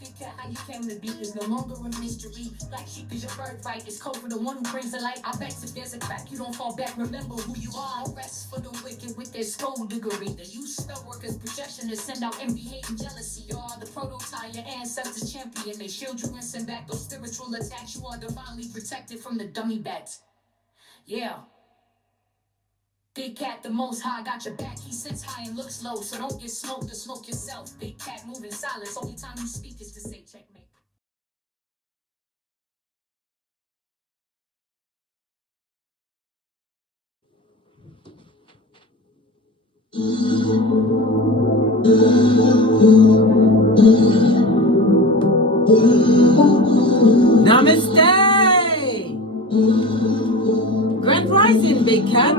Big cat, how you came to be is no longer a mystery. Black sheep is your birthright. It's code for the one who brings the light. I bet if there's a crack, you don't fall back. Remember who you are. No rest for the wicked with their skullduggery. The use spell workers' projection to send out envy, hate, and jealousy. You are the prototype, your ancestors champion. They shield you and send back those spiritual attacks. You are divinely protected from the dummy bats. Yeah. Big cat, the most high, got your back. He sits high and looks low, so don't get smoked or smoke yourself. Big cat moving silence. Only time you speak is to say checkmate. Namaste! Grand Rising, Big Cat.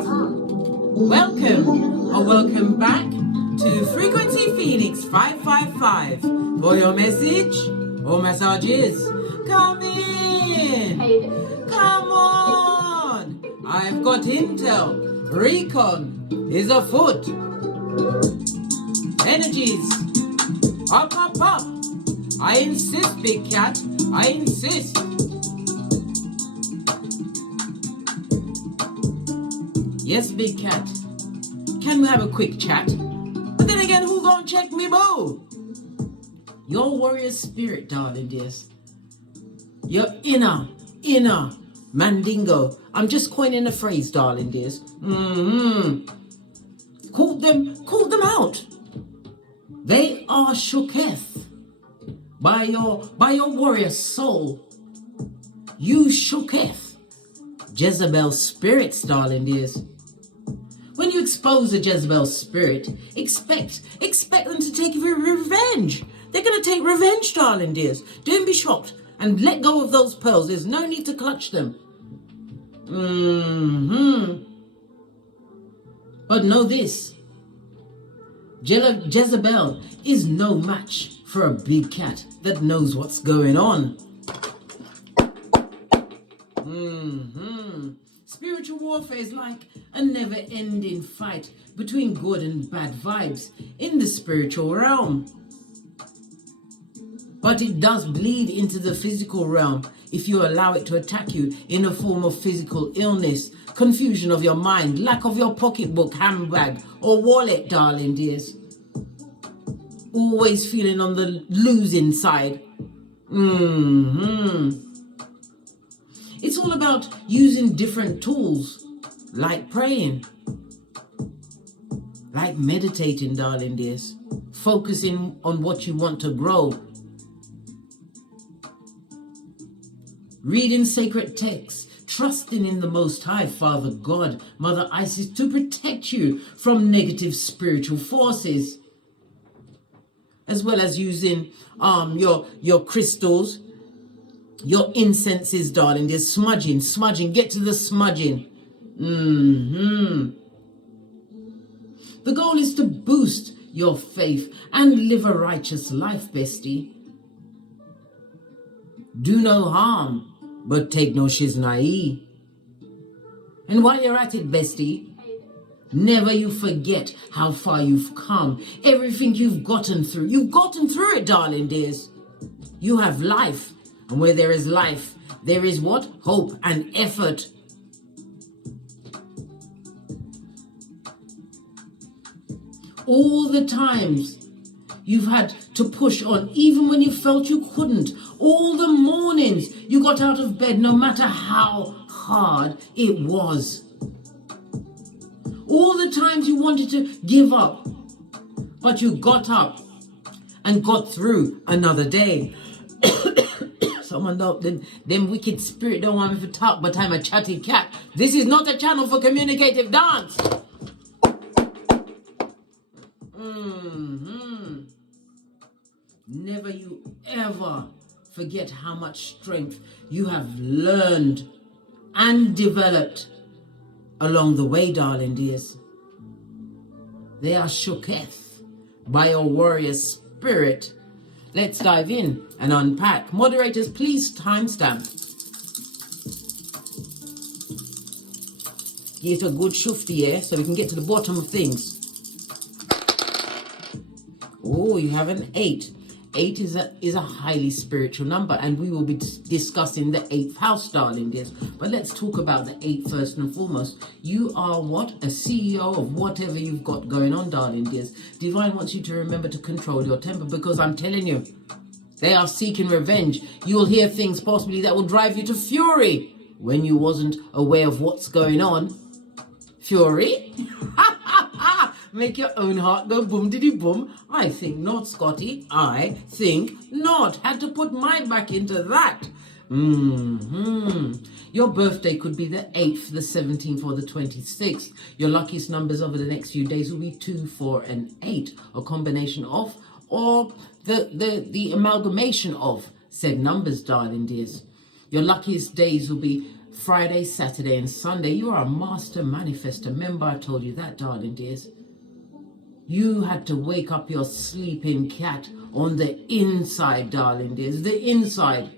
Welcome or welcome back to Frequency Phoenix 555 for your message or messages. Come in! Come on! I've got intel. Recon is afoot. Energies up, up, up. I insist, Big Cat. I insist. Yes, Big Cat. Can we have a quick chat? But then again, who gonna check me, boo? Your warrior spirit, darling dears. Your inner mandingo. I'm just coining a phrase, darling dears. Call them out. They are shooketh by your warrior soul. You shooketh Jezebel spirits, darling dears. When you expose a Jezebel spirit, expect them to take revenge. They're going to take revenge, darling dears. Don't be shocked and let go of those pearls. There's no need to clutch them. But know this. Jezebel is no match for a big cat that knows what's going on. Spiritual warfare is like a never-ending fight between good and bad vibes in the spiritual realm. But it does bleed into the physical realm if you allow it to attack you in a form of physical illness, confusion of your mind, lack of your pocketbook, handbag, or wallet, darling dears. Always feeling on the losing side. It's all about using different tools, like praying, like meditating, darling dears, focusing on what you want to grow, reading sacred texts, trusting in the Most High, Father God, Mother Isis, to protect you from negative spiritual forces, as well as using your crystals, your incenses, darling. There's smudging. Get to the smudging. The goal is to boost your faith and live a righteous life, bestie. Do no harm, but take no shiznai. And while you're at it, bestie, never you forget how far you've come. Everything you've gotten through. You've gotten through it, darling dears. You have life. And where there is life, there is what? Hope and effort. All the times you've had to push on, even when you felt you couldn't. All the mornings you got out of bed, no matter how hard it was. All the times you wanted to give up, but you got up and got through another day. Someone don't, them wicked spirit don't want me to talk, but I'm a chatty cat. This is not a channel for communicative dance. Never you ever forget how much strength you have learned and developed along the way, darling dears. They are shooketh by your warrior spirit. Let's dive in and unpack. Moderators, please timestamp. Give it a good shufty here so we can get to the bottom of things. Oh, you have an 8. 8 is a highly spiritual number, and we will be discussing the 8th house, darling dears. But let's talk about the 8 first and foremost. You are what? A CEO of whatever you've got going on, darling dears. Divine wants you to remember to control your temper, because I'm telling you, they are seeking revenge. You'll hear things possibly that will drive you to fury when you wasn't aware of what's going on. Fury? Make your own heart go boom diddy boom. I think not, Scotty. I think not. Had to put mine back into that. Your birthday could be the 8th, the 17th, or the 26th. Your luckiest numbers over the next few days will be 2, 4, and 8. A combination of, or the amalgamation of said numbers, darling dears. Your luckiest days will be Friday, Saturday, and Sunday. You are a master manifestor. Remember, I told you that, darling dears. You had to wake up your sleeping cat on the inside, darling dears. The inside.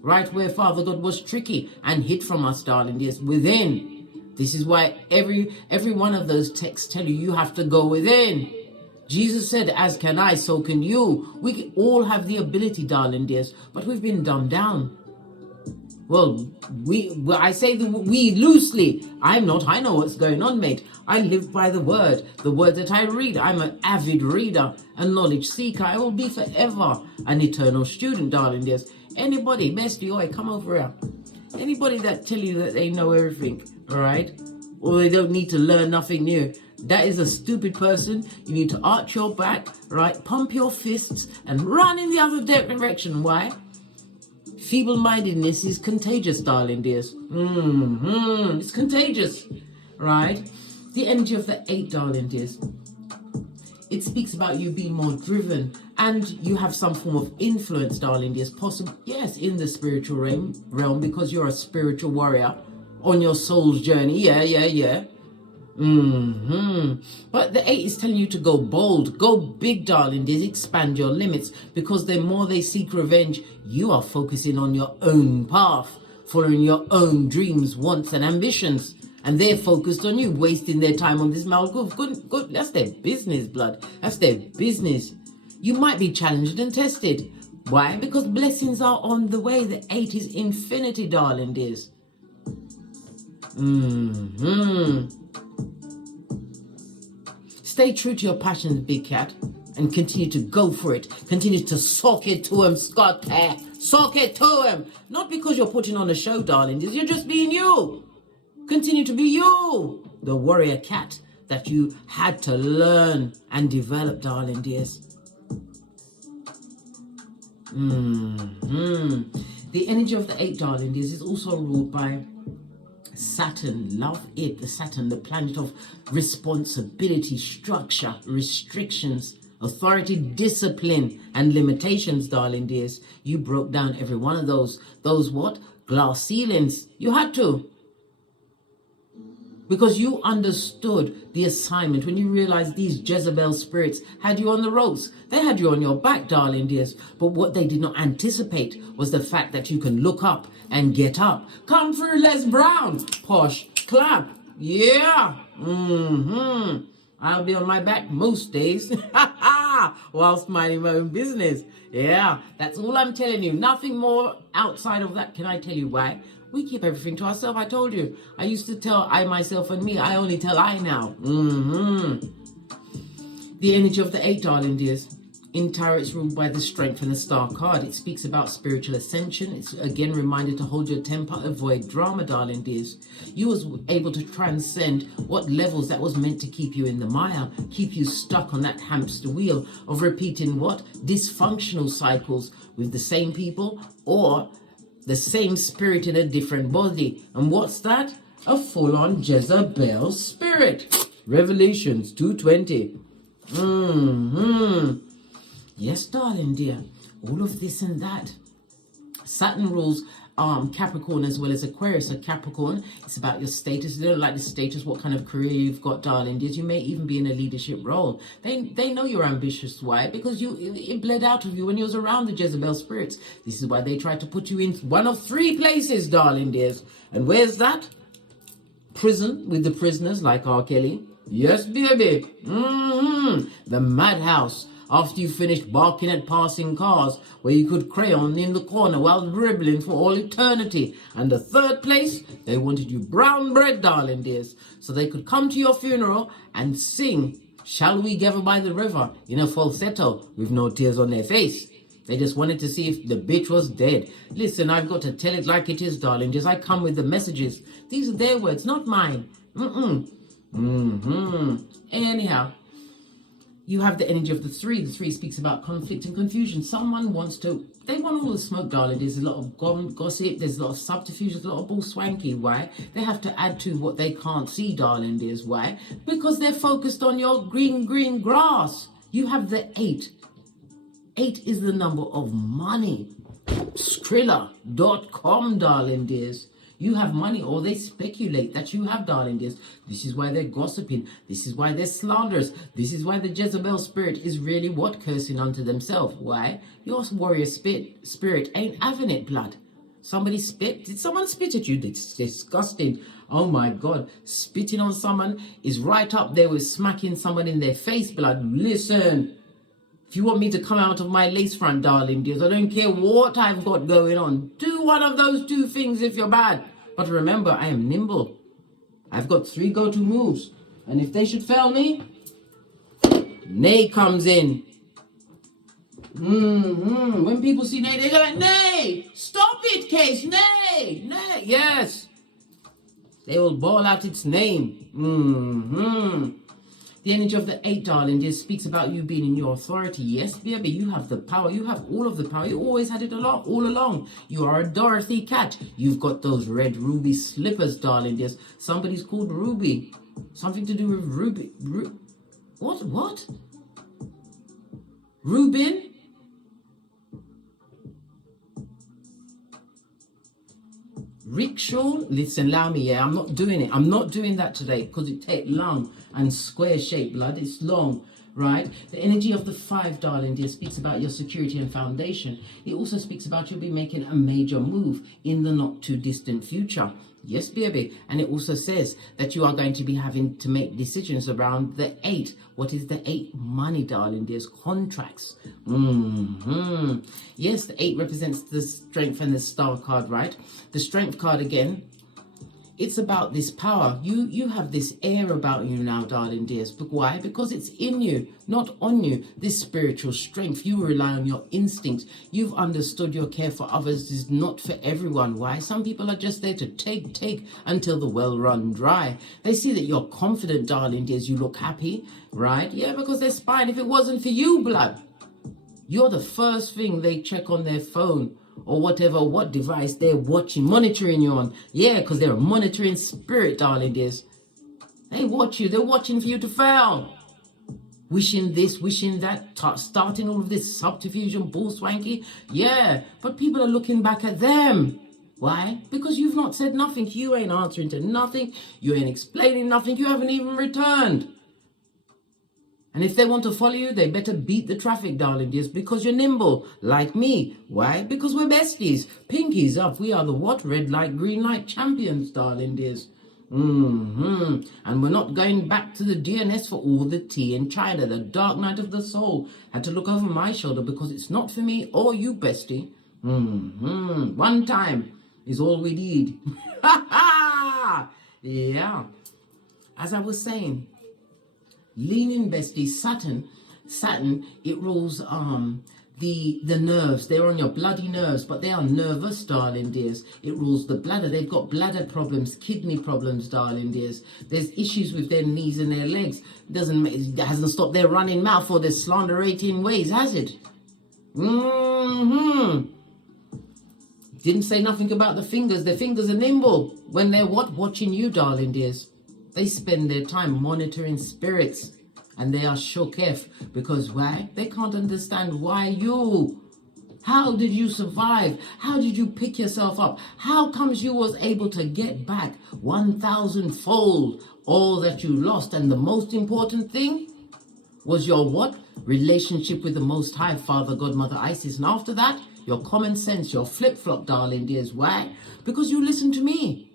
Right where Father God was tricky and hid from us, darling dears. Within. This is why every one of those texts tell you, you have to go within. Jesus said, as can I, so can you. We all have the ability, darling dears, but we've been dumbed down. Well, I say we loosely. I'm not. I know what's going on, mate. I live by the word that I read. I'm an avid reader, a knowledge seeker. I will be forever an eternal student, darling dears. Anybody, bestie, oi, come over here. Anybody that tell you that they know everything, all right, or they don't need to learn nothing new, that is a stupid person. You need to arch your back, right, pump your fists, and run in the other direction. Why? Feeble-mindedness is contagious, darling dears. It's contagious, right? The energy of the 8, darling dears. It speaks about you being more driven, and you have some form of influence, darling dears. Possible, yes, in the spiritual realm, because you're a spiritual warrior on your soul's journey. Yeah. But the 8 is telling you to go bold, go big, darling dears. Expand your limits, because the more they seek revenge, you are focusing on your own path, following your own dreams, wants, and ambitions. And they're focused on you, wasting their time on this malgoof. Good. That's their business, blood. That's their business. You might be challenged and tested. Why? Because blessings are on the way. The 8 is infinity, darling dears. Stay true to your passions, big cat, and continue to go for it. Continue to sock it to him, Scott. Sock it to him. Not because you're putting on a show, darling dears. You're just being you. Continue to be you, the warrior cat that you had to learn and develop, darling dears. The energy of the 8, darling dears, is also ruled by Saturn. Love it, the Saturn, the planet of responsibility, structure, restrictions, authority, discipline, and limitations, darling dears. You broke down every one of those what? Glass ceilings. You had to. Because you understood the assignment when you realized these Jezebel spirits had you on the ropes. They had you on your back, darling dears. But what they did not anticipate was the fact that you can look up and get up. Come through, Les Brown. Posh, clap. Yeah. I'll be on my back most days. Whilst minding my own business. Yeah, that's all I'm telling you. Nothing more outside of that. Can I tell you why? We keep everything to ourselves. I told you. I used to tell I, myself, and me. I only tell I now. The energy of the 8, darling dears. In tarot, it's ruled by the strength and the star card. It speaks about spiritual ascension. It's again reminded to hold your temper, avoid drama, darling dears. You was able to transcend what levels that was meant to keep you in the mire, keep you stuck on that hamster wheel of repeating what? Dysfunctional cycles with the same people or the same spirit in a different body. And what's that? A full-on Jezebel spirit. Revelations 2:20. Yes, darling dear. All of this and that. Saturn rules Capricorn as well as Aquarius. A Capricorn, it's about your status. They don't like the status, what kind of career you've got, darling dears. You may even be in a leadership role. They know you're ambitious. Why? Because it bled out of you when you was around the Jezebel spirits. This is why they tried to put you in one of 3 places, darling dears. And where's that? Prison with the prisoners like R. Kelly. Yes, baby. The madhouse after you finished barking at passing cars where you could crayon in the corner while dribbling for all eternity. And the third place, they wanted you brown bread, darling dears, so they could come to your funeral and sing Shall We Gather by the River in a falsetto with no tears on their face. They just wanted to see if the bitch was dead. Listen, I've got to tell it like it is, darling. Just I come with the messages. These are their words, not mine. Anyhow, you have the energy of the 3. The 3 speaks about conflict and confusion. Someone wants to, they want all the smoke, darling. There's a lot of gossip. There's a lot of subterfuge. There's a lot of bull swanky. Why? They have to add to what they can't see, darling dears. Why? Because they're focused on your green grass. You have the 8. 8 is the number of money. Skrilla.com, darling dears. You have money, or they speculate that you have, darling dears. This is why they're gossiping. This is why they're slanderous. This is why the Jezebel spirit is really what? Cursing unto themselves. Why? Your warrior spirit ain't having it, blood. Somebody spit. Did someone spit at you? It's disgusting. Oh my God. Spitting on someone is right up there with smacking someone in their face, blood. Listen. If you want me to come out of my lace front, darling dears, I don't care what I've got going on. Do one of those 2 things if you're bad. But remember, I am nimble. I've got 3 go-to moves. And if they should fail me, nay comes in. When people see nay, they go like, nay, stop it, Case, nay, nay. Yes. They will bawl out its name. The energy of the 8, darling, just speaks about you being in your authority. Yes, baby, you have the power. You have all of the power. You always had it all along. You are a Dorothy cat. You've got those red ruby slippers, darling. There's somebody's called Ruby. Something to do with Ruby. What? Reuben? Rickshaw? Listen, allow me, yeah, I'm not doing it. I'm not doing that today because it takes long and square shape, blood. It's long, right? The energy of the 5, darling dear, speaks about your security and foundation. It also speaks about you'll be making a major move in the not too distant future. Yes, baby. And it also says that you are going to be having to make decisions around the 8. What is the 8? Money, darling dears. Contracts. Yes, the 8 represents the strength and the star card, right? The strength card again. It's about this power. You have this air about you now, darling dears. But why? Because it's in you, not on you. This spiritual strength. You rely on your instincts. You've understood your care for others is not for everyone. Why? Some people are just there to take until the well run dry. They see that you're confident, darling dears. You look happy, right? Yeah, because they're spying. If it wasn't for you, blood, you're the first thing they check on their phone. Or what device they're watching, monitoring you on. Yeah, because they're a monitoring spirit, darling dears. They watch you. They're watching for you to fail. Wishing this, wishing that, starting all of this subterfuge and bull swanky. Yeah, but people are looking back at them. Why? Because you've not said nothing. You ain't answering to nothing. You ain't explaining nothing. You haven't even returned. And if they want to follow you, they better beat the traffic, darling dears, because you're nimble, like me. Why? Because we're besties. Pinkies up. We are the what? Red light, green light champions, darling dears. And we're not going back to the DNS for all the tea in China. The dark night of the soul. Had to look over my shoulder because it's not for me or you, bestie. One time is all we need. Yeah. As I was saying, leaning bestie, Saturn, it rules the nerves. They're on your bloody nerves, but they are nervous, darling dears. It rules the bladder. They've got bladder problems, kidney problems, darling dears. There's issues with their knees and their legs. It hasn't stopped their running mouth or their slanderating ways, has it? Didn't say nothing about the fingers. Their fingers are nimble when they're watching you, darling dears. They spend their time monitoring spirits, and they are shooketh because why? They can't understand why you. How did you survive? How did you pick yourself up? How comes you was able to get back 1,000-fold all that you lost? And the most important thing was your what? Relationship with the Most High, Father, God, Mother, Isis. And after that, your common sense, your flip-flop, darling dears. Why? Because you listened to me.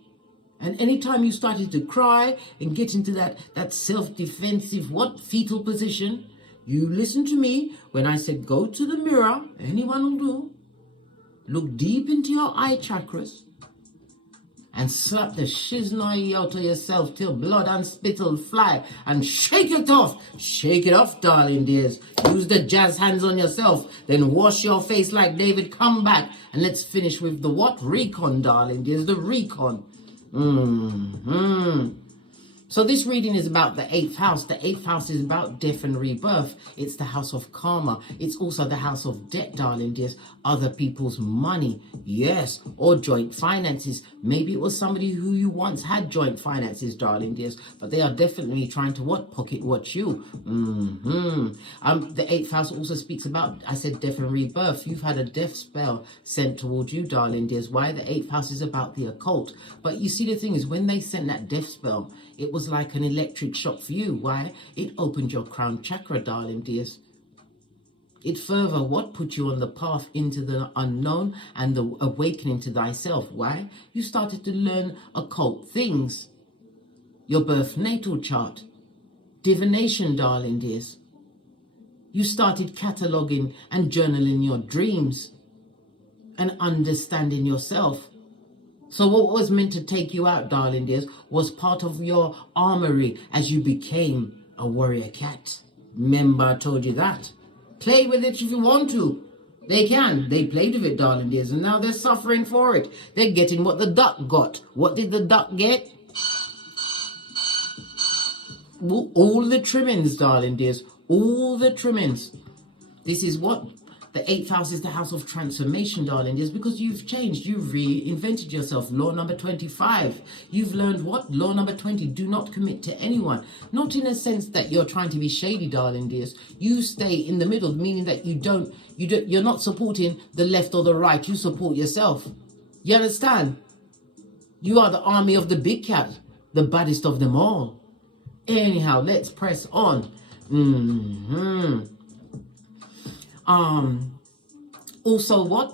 And anytime you started to cry and get into that self-defensive, fetal position, You listen to me when I said go to the mirror. Anyone will do. Look deep into your eye chakras and slap the shiznai out of yourself till blood and spittle fly and shake it off. Shake it off, darling dears. Use the jazz hands on yourself. Then wash your face like David. Come back and let's finish with the what? Recon, darling dears. The recon. So this reading is about the 8th house. The 8th house is about death and rebirth. It's the house of karma. It's also the house of debt, darling dears. Other people's money, yes, or joint finances. Maybe it was somebody who you once had joint finances, darling dears, but they are definitely trying to what? Pocket watch you. The 8th house also speaks about, I said, death and rebirth. You've had a death spell sent towards you, darling dears. Why? The 8th house is about the occult. But you see, the thing is, when they sent that death spell, it was like an electric shock for you. Why? It opened your crown chakra, darling dears. It further what? Put you on the path into the unknown and the awakening to thyself. Why? You started to learn occult things. Your birth natal chart. Divination, darling dears. You started cataloging and journaling your dreams and understanding yourself. So what was meant to take you out, darling dears, was part of your armory as you became a warrior cat. Remember, I told you that. Play with it if you want to. They can. They played with it, darling dears, and now they're suffering for it. They're getting what the duck got. What did the duck get? All the trimmings, darling dears. All the trimmings. This is what? The 8th house is the house of transformation, darling dears, because you've changed. You've reinvented yourself. Law number 25. You've learned what? Law number 20. Do not commit to anyone. Not in a sense that you're trying to be shady, darling dears. You stay in the middle, meaning that you're not supporting the left or the right. You support yourself. You understand? You are the army of the big cat, the baddest of them all. Anyhow, let's press on. Also what?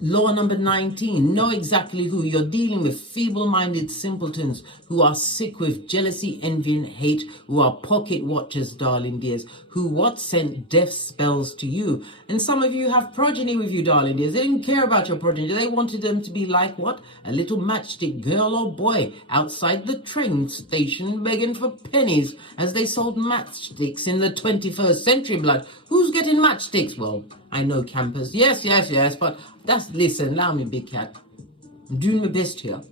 Law number 19. Know exactly who you're dealing with. Feeble-minded simpletons who are sick with jealousy, envy, and hate, who are pocket watchers, darling dears, who what? Sent death spells to you. And some of you have progeny with you, darling dears. They didn't care about your progeny. They wanted them to be like what? A little matchstick girl or boy outside the train station begging for pennies as they sold matchsticks in the 21st century, blood. Who's getting matchsticks? Well, I know campers. Yes, but listen, allow me, big cat. I'm doing my best here.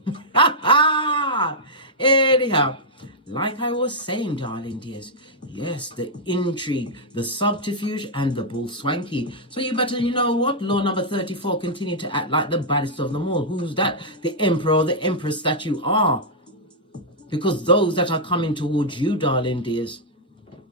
Anyhow, like I was saying, darling dears, yes, the intrigue, the subterfuge, and the bull swanky. So you better, you know what? Law number 34, continue to act like the baddest of them all. Who's that? The emperor or the empress that you are. Because those that are coming towards you, darling dears,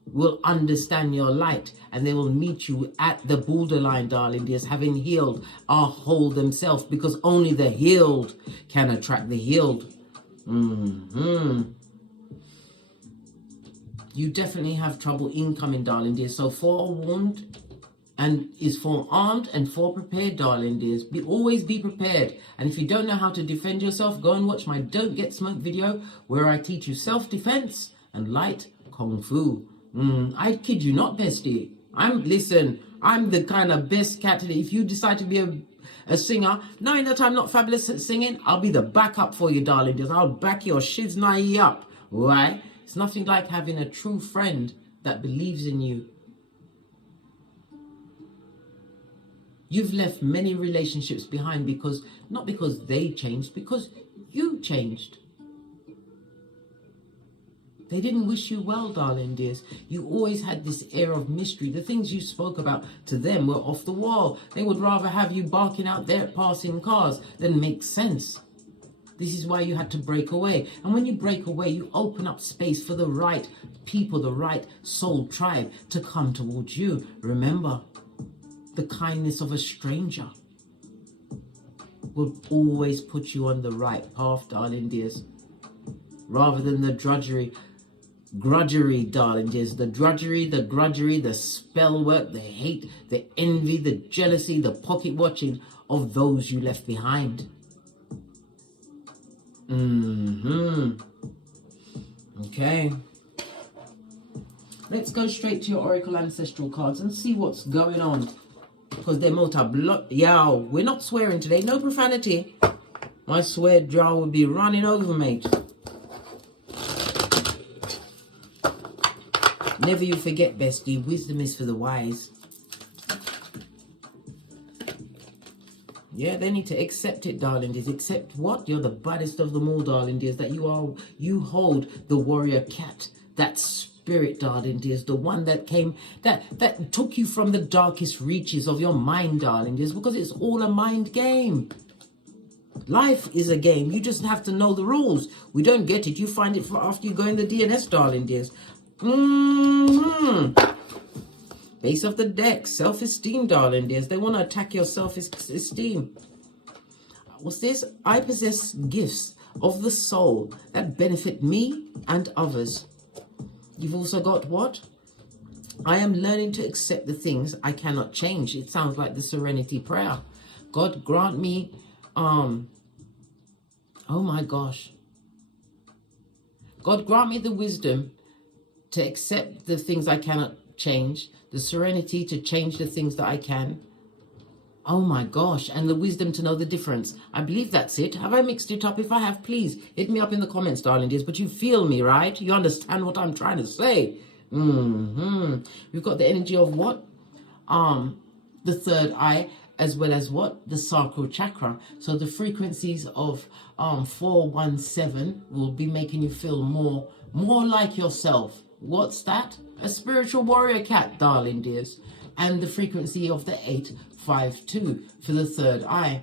will understand your light, and they will meet you at the borderline, darling dears, having healed or whole themselves, because only the healed can attract the healed. You definitely have trouble incoming, darling dears. So forewarned and is forearmed and foreprepared, darling dears. Always be prepared. And if you don't know how to defend yourself, go and watch my Don't Get Smoked video, where I teach you self-defense and light kung fu. I kid you not, bestie. I'm the kind of best cat. If you decide to be a singer, knowing that I'm not fabulous at singing, I'll be the backup for you, darling dears. I'll back your shiznai up, right? It's nothing like having a true friend that believes in you. You've left many relationships behind not because they changed, because you changed. They didn't wish you well, darling dears. You always had this air of mystery. The things you spoke about to them were off the wall. They would rather have you barking out there at passing cars than make sense. This is why you had to break away. And when you break away, you open up space for the right people, the right soul tribe to come towards you. Remember, the kindness of a stranger will always put you on the right path, darling dears, rather than the grudgery, darling dears. The drudgery, the grudgery, the spell work, the hate, the envy, the jealousy, the pocket watching of those you left behind. Okay. Let's go straight to your Oracle Ancestral cards and see what's going on. Because they're Yow, we're not swearing today. No profanity. My swear jar would be running over, mate. Never you forget, bestie. Wisdom is for the wise. Yeah, they need to accept it, darling dears. Accept what? You're the baddest of them all, darling dears. That you hold the warrior cat. That spirit, darling dears. The one that came, that took you from the darkest reaches of your mind, darling dears. Because it's all a mind game. Life is a game. You just have to know the rules. We don't get it. You find it after you go in the DNS, darling dears. Base of the deck, self-esteem, darling dears. They want to attack your self-esteem. What's this? I possess gifts of the soul that benefit me and others. You've also got what? I am learning to accept the things I cannot change. It sounds like the Serenity Prayer. God grant me, oh my gosh. God grant me the wisdom to accept the things I cannot change, the serenity to change the things that I can. Oh my gosh, and the wisdom to know the difference. I believe that's it. Have I mixed it up? If I have, please hit me up in the comments, darling dears. But you feel me, right? You understand what I'm trying to say. We've got the energy of what? The third eye, as well as what? The sacral chakra. So the frequencies of 417 will be making you feel more like yourself. What's that? A spiritual warrior cat, darling dears. And the frequency of the 852 for the third eye.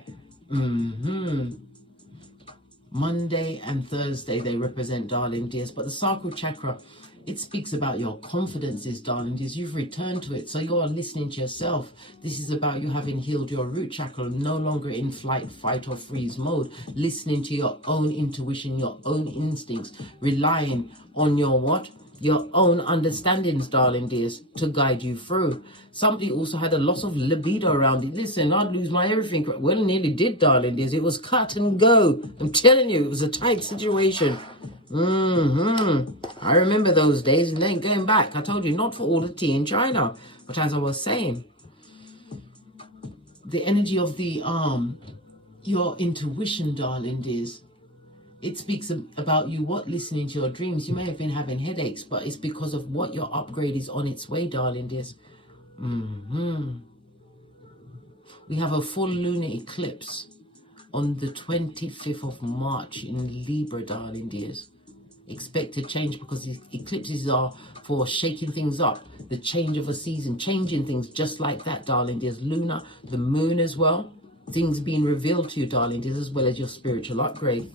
Monday and Thursday, they represent, darling dears. But the sacral chakra, it speaks about your confidences, darling dears. You've returned to it, so you are listening to yourself. This is about you having healed your root chakra, no longer in flight, fight, or freeze mode. Listening to your own intuition, your own instincts, relying on your what? Your own understandings, darling dears, to guide you through. Somebody also had a loss of libido around it. Listen, I'd lose my everything. Well, nearly did, darling dears. It was cut and go. I'm telling you, it was a tight situation. I remember those days and then going back. I told you, not for all the tea in China. But as I was saying, the energy of the your intuition, darling dears, it speaks about you, what? Listening to your dreams. You may have been having headaches, but it's because of what? Your upgrade is on its way, darling dears. We have a full lunar eclipse on the 25th of March in Libra, darling dears. Expect to change, because the eclipses are for shaking things up, the change of a season, changing things just like that, darling dears. Lunar, the moon as well. Things being revealed to you, darling dears, as well as your spiritual upgrade.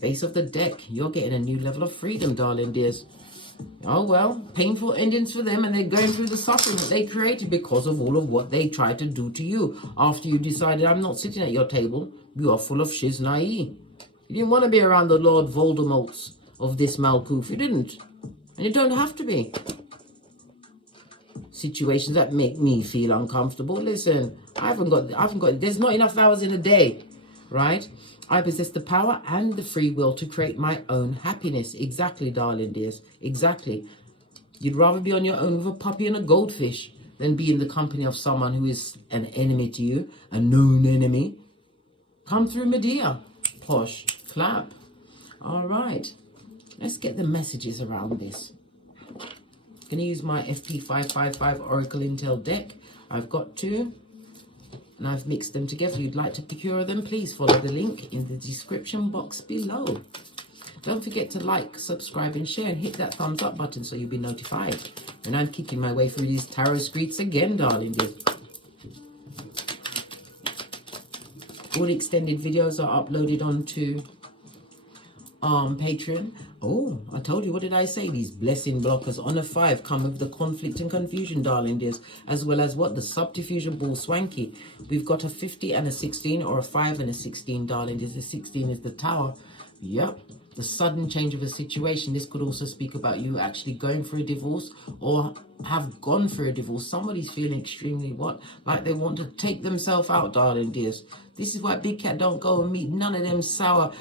Base of the deck, you're getting a new level of freedom, darling dears. Oh well, painful endings for them, and they're going through the suffering that they created because of all of what they tried to do to you. After you decided, I'm not sitting at your table, you are full of shiznai. You didn't want to be around the Lord Voldemorts of this Malkuth. You didn't. And you don't have to be. Situations that make me feel uncomfortable. Listen, I haven't got, there's not enough hours in a day, right? I possess the power and the free will to create my own happiness. Exactly, darling dears. Exactly. You'd rather be on your own with a puppy and a goldfish than be in the company of someone who is an enemy to you, a known enemy. Come through, Medea. Posh. Clap. All right. Let's get the messages around this. I'm going to use my FP555 Oracle Intel deck. I've got two. And I've mixed them together. If you'd like to procure them, please follow the link in the description box below. Don't forget to like, subscribe, and share, and hit that thumbs up button so you'll be notified. And I'm kicking my way through these tarot streets again, darling dear. All the extended videos are uploaded onto Patreon. Oh, I told you, what did I say? These blessing blockers on a 5 come with the conflict and confusion, darling dears, as well as what? The subdiffusion ball swanky. We've got a 50 and a 16, or a 5 and a 16, darling dears. The 16 is the tower. Yep. The sudden change of a situation. This could also speak about you actually going through a divorce or have gone through a divorce. Somebody's feeling extremely what? Like they want to take themselves out, darling dears. This is why Big Cat don't go and meet none of them sour,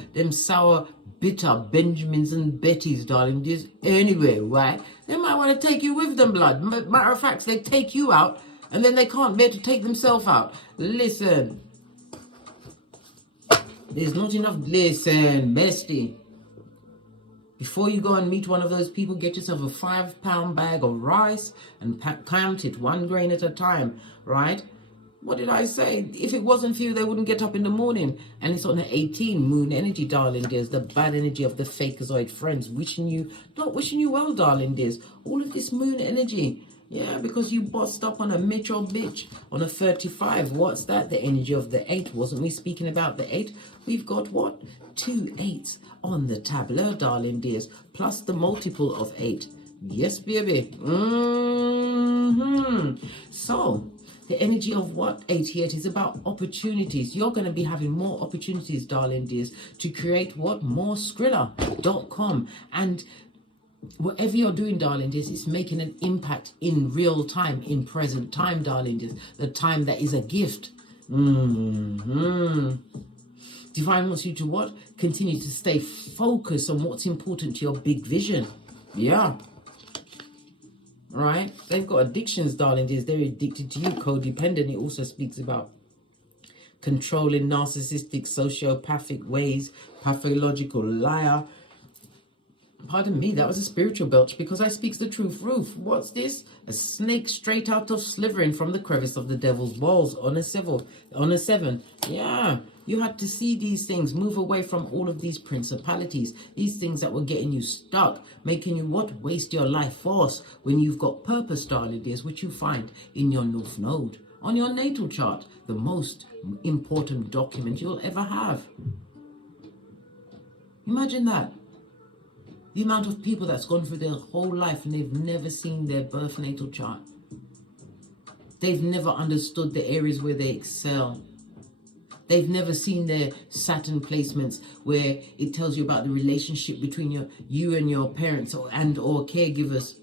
bitter Benjamins and Bettys, darling dears. Anyway, right? They might want to take you with them, blood. Matter of fact, they take you out and then they can't bear to take themselves out. Listen. There's not enough. Listen, bestie. Before you go and meet one of those people, get yourself a 5-pound bag of rice and count it 1 grain at a time, right? What did I say? If it wasn't for you, they wouldn't get up in the morning. And it's on the 18 moon energy, darling dears. The bad energy of the fakeazoid friends. Not wishing you well, darling dears. All of this moon energy. Yeah, because you bossed up on a metro bitch on a 35. What's that? The energy of the 8. Wasn't we speaking about the 8? We've got what? 2 8s on the tableau, darling dears. Plus the multiple of 8. Yes, baby. So, the energy of what 88 is about opportunities. You're going to be having more opportunities, darling dears, to create what? More Skrilla.com. And whatever you're doing, darling dears, it's making an impact in real time, in present time, darling dears. The time that is a gift. Divine wants you to what? Continue to stay focused on what's important to your big vision. Yeah. Right? They've got addictions, darling dears. They're addicted to you. Codependent. It also speaks about controlling, narcissistic, sociopathic ways, pathological liar. Pardon me, that was a spiritual belch because I speaks the truth. Roof, what's this? A snake straight out of slithering from the crevice of the devil's balls on a 7. Yeah, you had to see these things, move away from all of these principalities, these things that were getting you stuck, making you what? Waste your life force when you've got purpose, darling dears, which you find in your North Node, on your natal chart, the most important document you'll ever have. Imagine that. The amount of people that's gone through their whole life and they've never seen their birth natal chart. They've never understood the areas where they excel. They've never seen their Saturn placements where it tells you about the relationship between you and your parents or caregivers.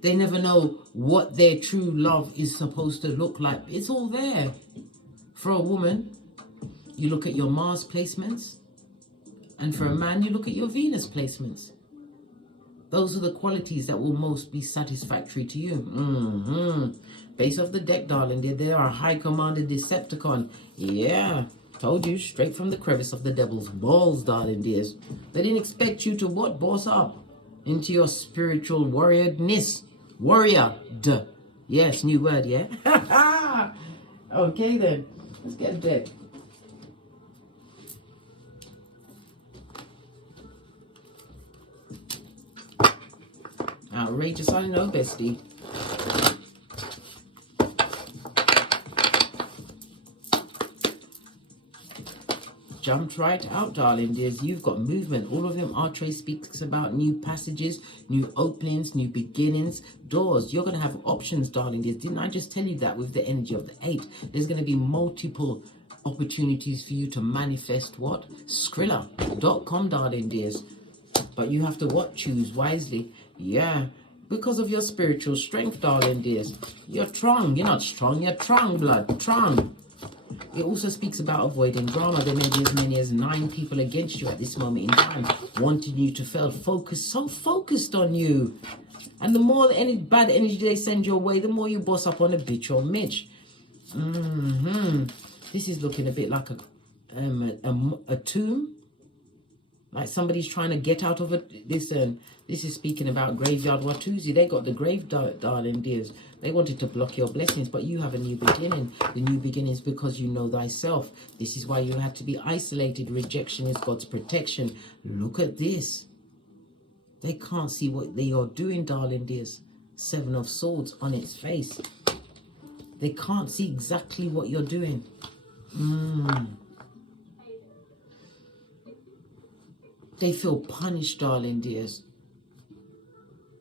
They never know what their true love is supposed to look like. It's all there. For a woman, you look at your Mars placements. And for a man, you look at your Venus placements. Those are the qualities that will most be satisfactory to you. Base of the deck, darling. They are a high commander Decepticon. Yeah, told you, straight from the crevice of the devil's balls, darling dears. They didn't expect you to what? Boss up into your spiritual warriorness. Warrior. Duh. Yes, new word, yeah? Okay then. Let's get a deck. Outrageous, I know, bestie. Jumped right out, darling dears. You've got movement. All of them, Artre speaks about new passages, new openings, new beginnings, doors. You're going to have options, darling dears. Didn't I just tell you that with the energy of the 8? There's going to be multiple opportunities for you to manifest what? Skrilla.com, darling dears. But you have to what? Choose wisely. Yeah, because of your spiritual strength, darling dears. You're strong. You're not strong. You're strong, blood. Strong. It also speaks about avoiding drama. There may be as many as 9 people against you at this moment in time, wanting you to fail. So focused on you. And the more any bad energy they send your way, the more you boss up on a bitch or Mitch. This is looking a bit like a tomb. Like somebody's trying to get out of it. Listen, this is speaking about graveyard Watusi. They got the grave, darling dears. They wanted to block your blessings, but you have a new beginning. The new beginning is because you know thyself. This is why you had to be isolated. Rejection is God's protection. Look at this. They can't see what they are doing, darling dears. 7 of Swords on its face. They can't see exactly what you're doing. They feel punished, darling dears.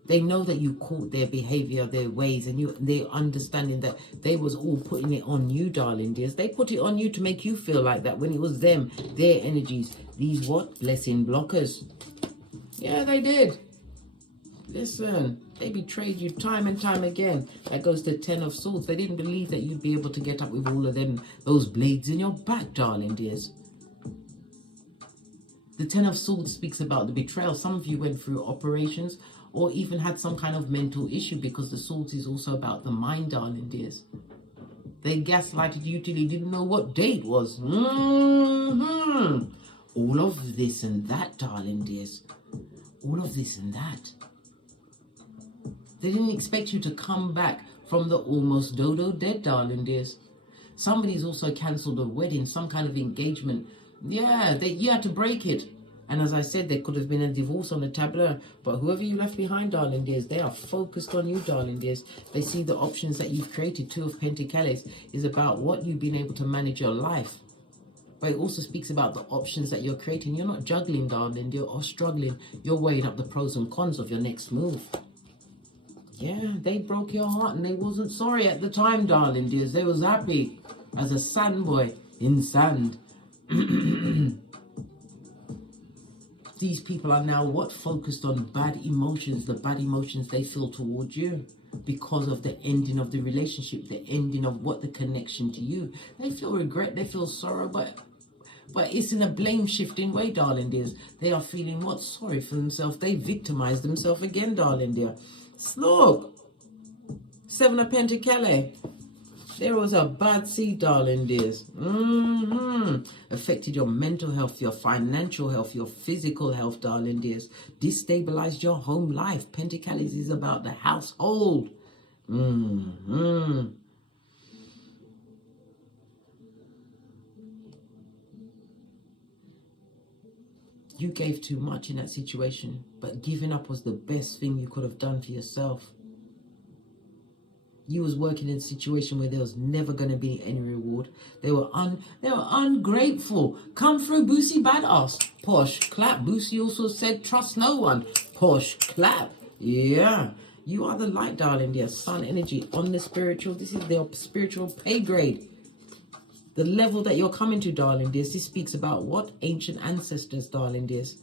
They know that you caught their behavior, their ways, and they're understanding that they was all putting it on you, darling dears. They put it on you to make you feel like that when it was them, their energies. These what? Blessing blockers. Yeah, they did. Listen, they betrayed you time and time again. That goes to 10 of Swords. They didn't believe that you'd be able to get up with all of them, those blades in your back, darling dears. The 10 of Swords speaks about the betrayal. Some of you went through operations or even had some kind of mental issue, because the Swords is also about the mind, darling dears. They gaslighted you till you didn't know what day it was. All of this and that, darling dears. All of this and that. They didn't expect you to come back from the almost dodo dead, darling dears. Somebody's also cancelled a wedding, some kind of engagement. Yeah, you had to break it. And as I said, there could have been a divorce on the tableau. But whoever you left behind, darling dears, they are focused on you, darling dears. They see the options that you've created. 2 of Pentacles is about what you've been able to manage your life. But it also speaks about the options that you're creating. You're not juggling, darling dear, or struggling. You're weighing up the pros and cons of your next move. Yeah, they broke your heart and they wasn't sorry at the time, darling dears. They was happy as a sand boy in sand. These people are now what? Focused on bad emotions, the bad emotions they feel towards you because of the ending of the relationship, the ending of what? The connection to you. They feel regret, they feel sorrow, but it's in a blame shifting way, darling dears. They are feeling what? Sorry for themselves. They victimize themselves again, darling dear. Look, 7 of Pentacles. There was a bad seed, darling dears. Affected your mental health, your financial health, your physical health, darling dears. Destabilized your home life. Pentacles is about the household. You gave too much in that situation, but giving up was the best thing you could have done for yourself. You was working in a situation where there was never going to be any reward. They were ungrateful. Come through, Boosie Badass. Posh clap. Boosie also said, trust no one. Posh clap. Yeah. You are the light, darling dear. Sun energy on the spiritual. This is their spiritual pay grade. The level that you're coming to, darling dears. This speaks about what? Ancient ancestors, darling dears.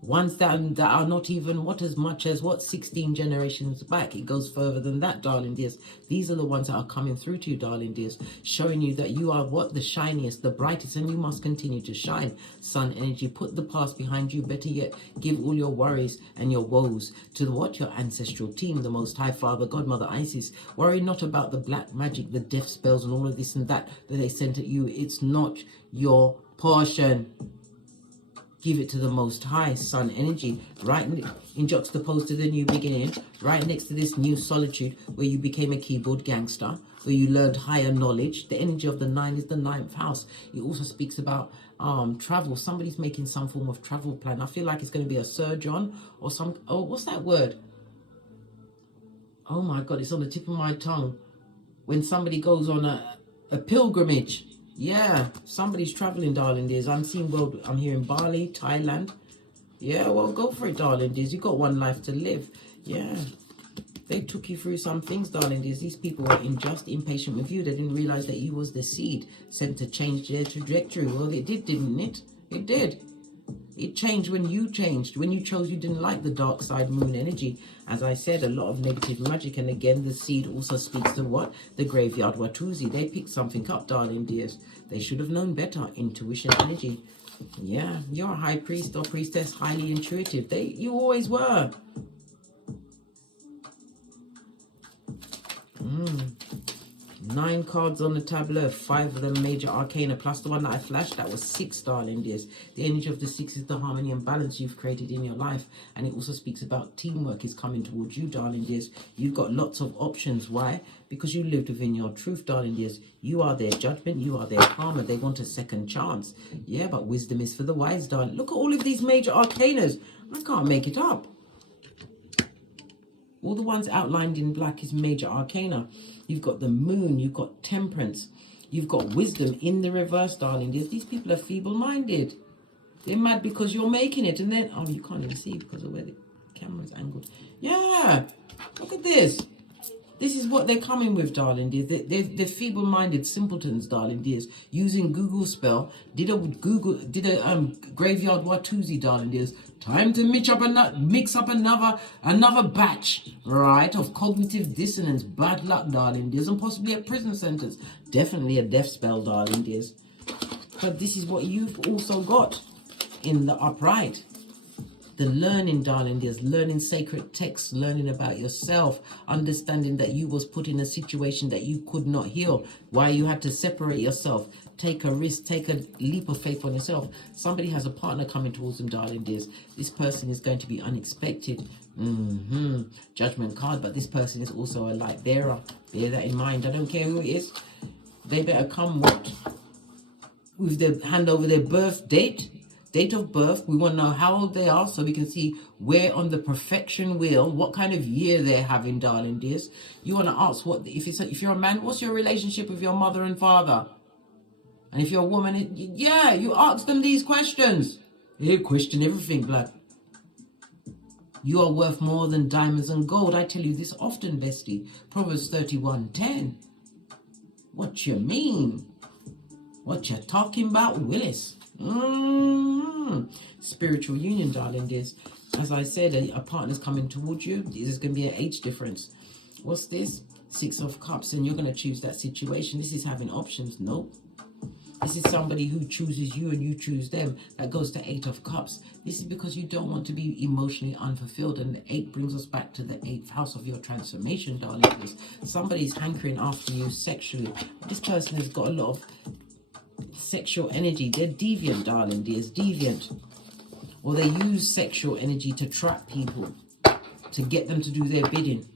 Ones that are not even what as much as what 16 generations back. It goes further than that, darling dears. These are the ones that are coming through to you, darling dears, showing you that you are what? The shiniest, the brightest, and you must continue to shine. Sun energy, put the past behind you. Better yet, give all your worries and your woes to the what? Your ancestral team, the Most High Father, Godmother Isis. Worry not about the black magic, the death spells, and all of this and that they sent at you. It's not your portion. Give it to the Most High, Sun energy, right in juxtaposed to the new beginning, right next to this new solitude where you became a keyboard gangster, where you learned higher knowledge. The energy of the 9 is the 9th house. It also speaks about travel. Somebody's making some form of travel plan. I feel like it's going to be a surgeon or some, what's that word? Oh my God, it's on the tip of my tongue. When somebody goes on a pilgrimage. Yeah, somebody's traveling, darling dears. I'm here in Bali, Thailand. Yeah, well, go for it, darling dears. You got one life to live. Yeah, they took you through some things, darling dears. These people were unjust, impatient with you. They didn't realize that you was the seed sent to change their trajectory. Well, it did, didn't it? It did. It changed when you changed. When you chose, you didn't like the dark side moon energy. As I said, a lot of negative magic. And again, the seed also speaks to what? The graveyard Watusi. They picked something up, darling dears. They should have known better. Intuition energy. Yeah, you're a high priest or priestess, highly intuitive. You always were. 9 cards on the tableau, 5 of them major arcana, plus the one that I flashed, that was 6, darling dears. The energy of the 6 is the harmony and balance you've created in your life. And it also speaks about teamwork is coming towards you, darling dears. You've got lots of options. Why? Because you lived within your truth, darling dears. You are their judgment, you are their karma. They want a second chance. Yeah, but wisdom is for the wise, darling. Look at all of these major arcanas. I can't make it up. All the ones outlined in black is major arcana. You've got the moon, you've got temperance, you've got wisdom in the reverse, darling dears. These people are feeble-minded. They're mad because you're making it. And then, oh, you can't even see because of where Camera's angled. Yeah, look at this. This is what they're coming with, darling dears. They're feeble-minded simpletons, darling dears. Using Google spell, did a graveyard Watusi, darling dears. Time to mix up another batch, right, of cognitive dissonance. Bad luck, darling dears, and possibly a prison sentence. Definitely a death spell, darling dears. But this is what you've also got in the upright. The learning, darling dears, learning sacred texts, learning about yourself, understanding that you was put in a situation that you could not heal, why you had to separate yourself, take a risk, take a leap of faith on yourself. Somebody has a partner coming towards them, darling dears. This person is going to be unexpected. Judgment card, but this person is also a light bearer. Bear that in mind. I don't care who it is. They better come with their hand over their birth date of birth. We want to know how old they are so we can see where on the perfection wheel, what kind of year they're having, darling dears. You want to ask if you're a man, what's your relationship with your mother and father? And if you're a woman, yeah, you ask them these questions. They question everything, blood. You are worth more than diamonds and gold. I tell you this often, bestie. Proverbs 31:10. What you mean? What you talking about, Willis? Spiritual union, darling dears. As I said, a partner's coming towards you. There's going to be an age difference. What's this? 6 of Cups, and you're going to choose that situation. This is having options. Nope. This is somebody who chooses you and you choose them. That goes to 8 of Cups. This is because you don't want to be emotionally unfulfilled. And the 8 brings us back to the 8th house of your transformation, darling dears. Somebody's hankering after you sexually. This person has got a lot of sexual energy. They're deviant, darling dears, deviant. Or they use sexual energy to trap people, to get them to do their bidding,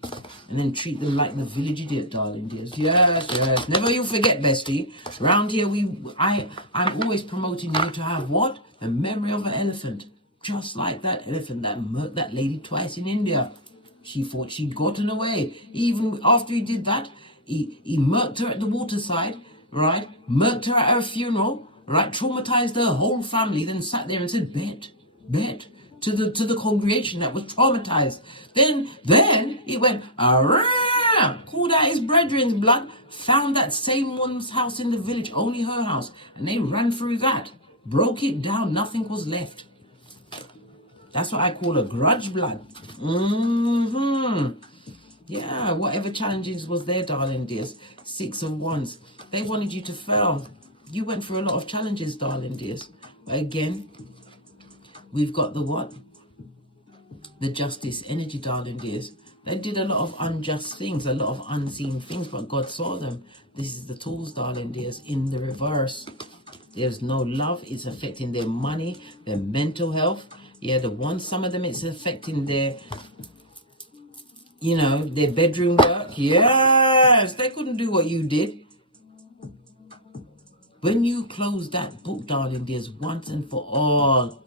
and then treat them like the village idiot, darling dears. Yes. Never you forget, bestie. Around here, I'm always promoting you to have what? The memory of an elephant. Just like that elephant that murked that lady twice in India. She thought she'd gotten away. Even after he did that, he murked her at the waterside, right? Murked her at her funeral, right? Traumatized her whole family, then sat there and said, bet to the congregation that was traumatized. Then he went around, called out his brethren's blood, found that same one's house in the village, only her house, and they ran through that, broke it down, nothing was left. That's what I call a grudge, blood. Yeah, whatever challenges was there, darling dears. 6 of Wands. They wanted you to fail. You went through a lot of challenges, darling dears. But again, we've got the what? The Justice energy, darling dears. They did a lot of unjust things, a lot of unseen things, but God saw them. This is the tools, darling dears, in the reverse. There's no love. It's affecting their money, their mental health. Yeah, some of them, it's affecting their, their bedroom work. Yes, they couldn't do what you did. When you close that book, darling dears, once and for all,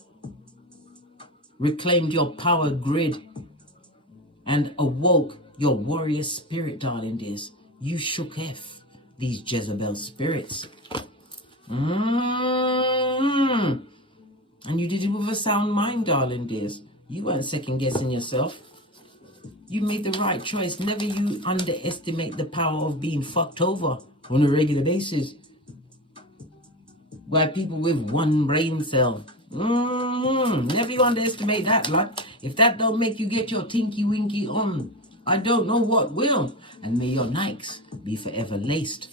reclaimed your power grid and awoke your warrior spirit, darling dears, you shook off these Jezebel spirits. And you did it with a sound mind, darling dears. You weren't second guessing yourself. You made the right choice. Never you underestimate the power of being fucked over on a regular basis by people with one brain cell. Never you underestimate that, lad. If that don't make you get your tinky winky on, I don't know what will. And may your Nikes be forever laced.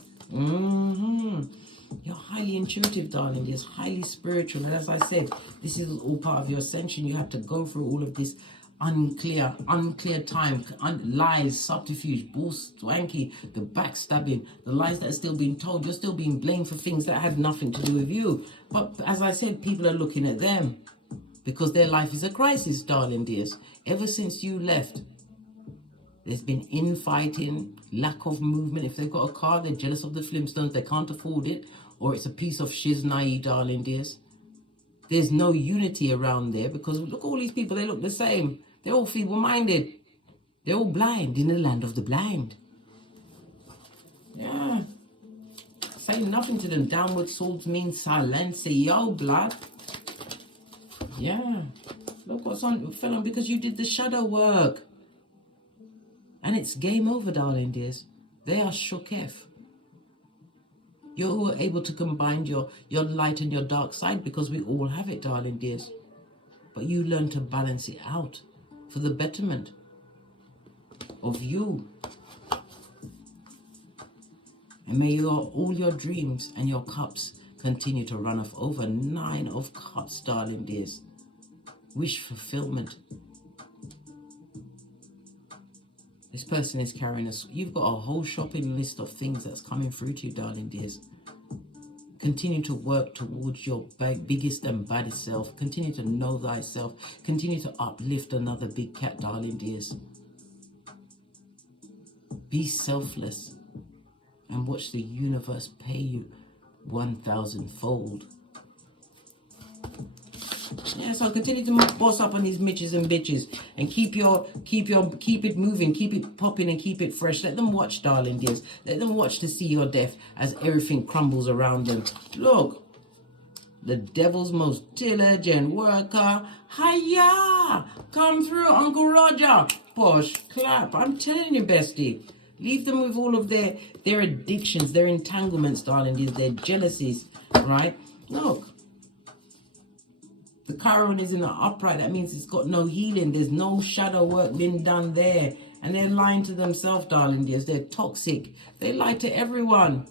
You're highly intuitive, darling. You're highly spiritual. And as I said, this is all part of your ascension. You have to go through all of this unclear time, lies, subterfuge, bull swanky, the backstabbing, the lies that are still being told. You're still being blamed for things that had nothing to do with you. But as I said, people are looking at them because their life is a crisis, darling dears. Ever since you left, there's been infighting, lack of movement. If they've got a car, they're jealous of the Flintstones, they can't afford it, or it's a piece of shiznai, darling dears. There's no unity around there because look, all these people, they look the same. They're all feeble-minded. They're all blind in the land of the blind. Yeah. Say nothing to them. Downward swords mean silence. Say, yo, blood. Yeah. Look what's on, fell on, because you did the shadow work. And it's game over, darling dears. They are shokef. You're able to combine your light and your dark side, because we all have it, darling dears. But you learn to balance it out for the betterment of you. And may all your dreams and your cups continue to run off over. 9 of Cups, darling dears. Wish fulfillment. This person is carrying us. You've got a whole shopping list of things that's coming through to you, darling dears. Continue to work towards your biggest and baddest self. Continue to know thyself. Continue to uplift another big cat, darling dears. Be selfless and watch the universe pay you 1,000-fold. Yeah, so continue to boss up on these mitches and bitches and keep it moving, keep it popping and keep it fresh. Let them watch, darling dears. Let them watch to see your death as everything crumbles around them. Look, the devil's most diligent worker. Hiya! Come through, Uncle Roger. Push, clap. I'm telling you, bestie. Leave them with all of their addictions, their entanglements, darling dears, their jealousies, right? Look. The Chiron is in the upright. That means it's got no healing. There's no shadow work been done there. And they're lying to themselves, darling dears. They're toxic. They lie to everyone.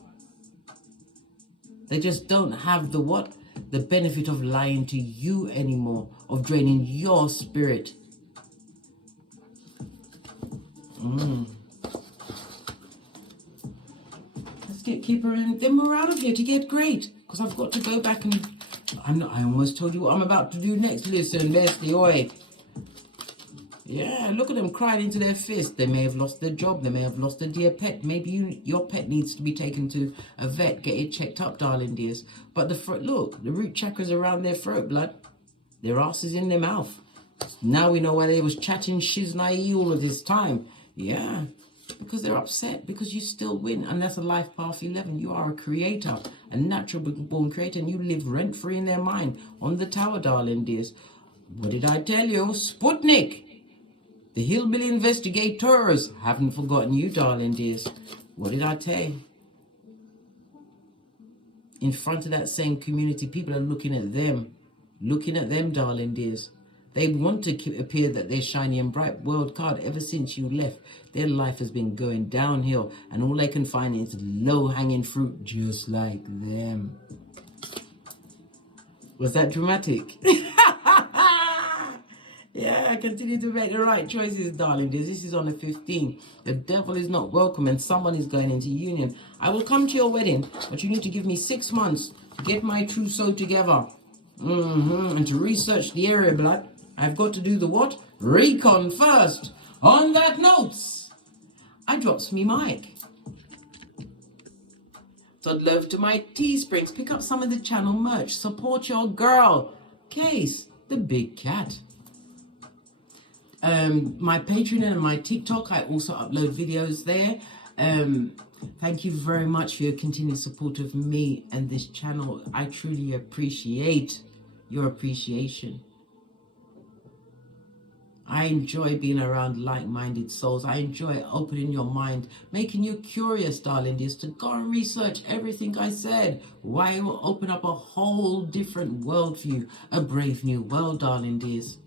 They just don't have the what? The benefit of lying to you anymore. Of draining your spirit. Let's keep her in. Then we're out of here to get great. Because I've got to go back and... I almost told you what I'm about to do next. Listen, bestie, oi. Yeah, look at them crying into their fist. They may have lost their job. They may have lost a dear pet. Maybe your pet needs to be taken to a vet. Get it checked up, darling dears. But look, the root chakra's around their throat, blood. Their ass is in their mouth. Now we know why they was chatting shiznai all of this time. Yeah, because they're upset, because you still win. And that's a life path 11. You are a creator, a natural born creator, and you live rent-free in their mind. On the tower, darling dears. What did I tell you? Sputnik! The hillbilly investigators haven't forgotten you, darling dears. What did I tell you? In front of that same community, people are looking at them. Looking at them, darling dears. They want to appear that they're shiny and bright. World card, ever since you left, their life has been going downhill. And all they can find is low-hanging fruit, just like them. Was that dramatic? Yeah, continue to make the right choices, darling. This is on the 15th. The devil is not welcome and someone is going into union. I will come to your wedding, but you need to give me 6 months to get my trousseau together. And to research the area, blood. I've got to do the what? Recon first. On that note, I drops me mic. So I'd love to my Teesprings. Pick up some of the channel merch. Support your girl. Case, the big cat. My Patreon and my TikTok, I also upload videos there. Thank you very much for your continued support of me and this channel. I truly appreciate your appreciation. I enjoy being around like-minded souls. I enjoy opening your mind, making you curious, darling dears, to go and research everything I said. Why it will open up a whole different world for you, a brave new world, darling dears.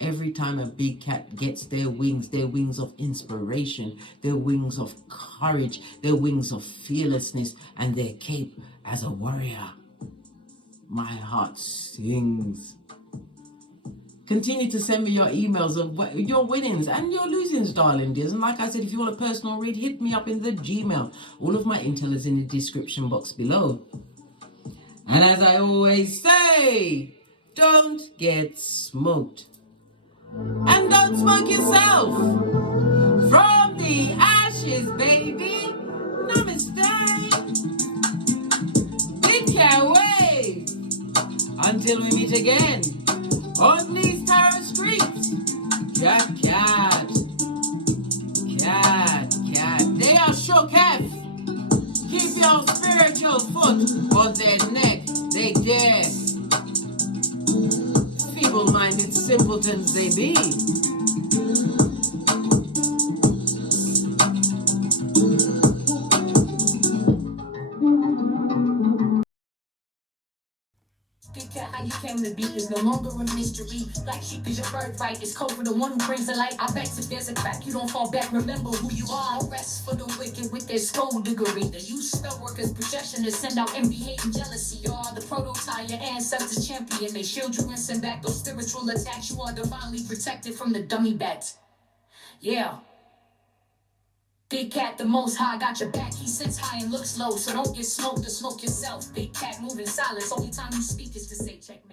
Every time a big cat gets their wings of inspiration, their wings of courage, their wings of fearlessness, and their cape as a warrior, my heart sings. Continue to send me your emails of your winnings and your losings, darling dears. And like I said, if you want a personal read, hit me up in the Gmail. All of my intel is in the description box below. And as I always say, don't get smoked. And don't smoke yourself. From the ashes, baby. Namaste. Big cat wave. Until we meet again on these tarot streets. Cat. They are shook half. Keep your spiritual foot on their neck. They dare. simpletons they be. How you came to be is no longer a mystery. Like sheep is your birthright. It's code for the one who brings the light. I bet if there's a crack, you don't fall back. Remember who you are. No rest for the wicked with their skullduggery. The you spell workers' projection to send out envy, hate, and jealousy. You are the prototype, your ancestors champion. They shield you and send back those spiritual attacks. You are divinely protected from the dummy bats. Yeah. Big cat, the most high, got your back. He sits high and looks low, so don't get smoked or smoke yourself. Big cat moving silence. Only time you speak is to say check.